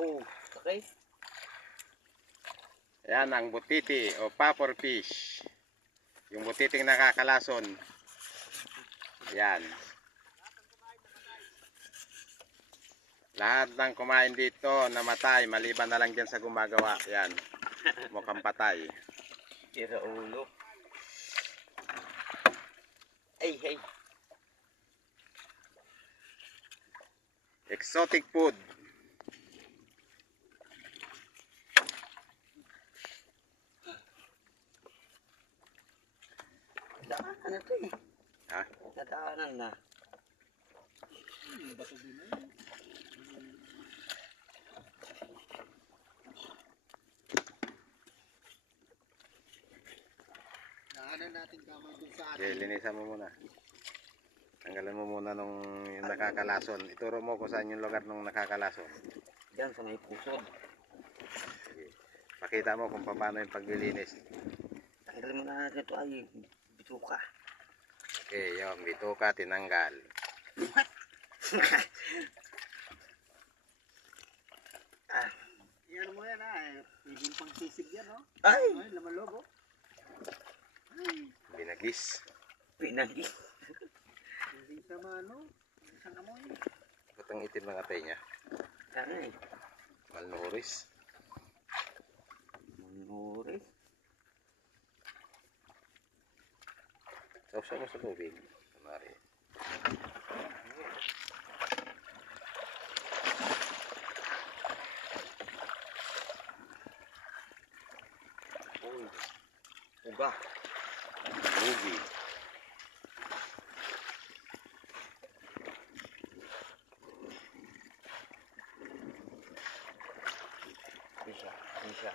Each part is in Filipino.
Oh, okay. Yan ang butiti o popper fish. Yung butiting nakakalason. Yan. Lahat ng kumain dito namatay maliban na lang dyan sa gumagawa. Yan. Mukhang patay. Tira ulo. Ay, hey. Exotic food. Daanan na to eh. Ha? Nadaanan na. Daanan natin kamay dun sa Okay, linisan mo muna. Tanggalan mo muna nung yung nakakalason. Ituro mo kung saan yung lugar nung nakakalason. Diyan sa may pusod. Sige. Pakita mo kung paano yung paglilinis. Tanggalin mo na natin ito ay bituka. Okay, yung bituka tinanggal. Ah. Yan mo yan pwede yung pang sisig yan Ay! Ay, laman loob Binagis. Pinagi. Hindi sama isang amoy. Ba't ang itim ng atay niya? Ano eh. Malnourished. Manuri. Sausaw mo sa tubig. Kunwari. Uy. Uga. Ubi. Isa.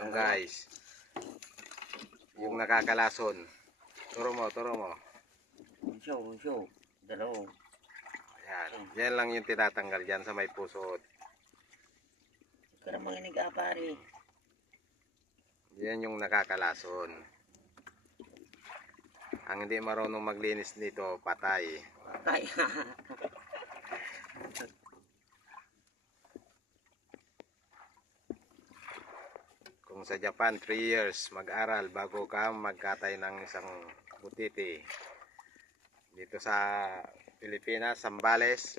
Yung guys. Yung nakakalason. Turo mo, turo mo. Unsyo. Dalaw. Ayan. Yan lang yung tinatanggal dyan sa may pusod. Ikaw na mga nag-apari. Yan yung nakakalason. Ang hindi marunong maglinis nito, patay. Ay. Kung sa Japan, 3 years mag-aral bago ka magkatay ng isang butiti. Dito sa Pilipinas, Zambales,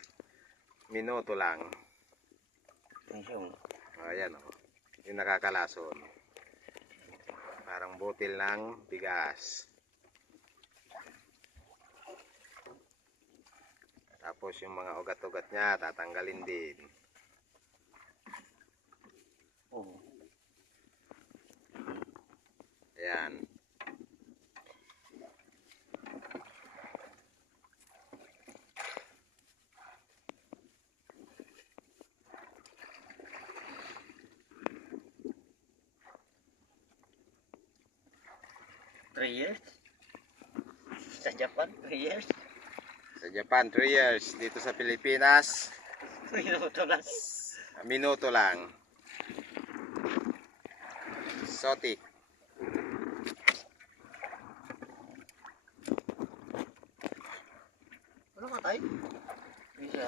minuto lang. Unsyo. Ayan o. Yung nakakalason. Parang butil ng bigas. Tapos yung mga ugat-ugat niya, tatanggalin din. Oh. Ayan. Years? Sa Japan, 3 years? Sa Japan, 3 years. Dito sa Pilipinas, Minuto lang. minuto lang. Exotic. Ano ka tayo? Isa.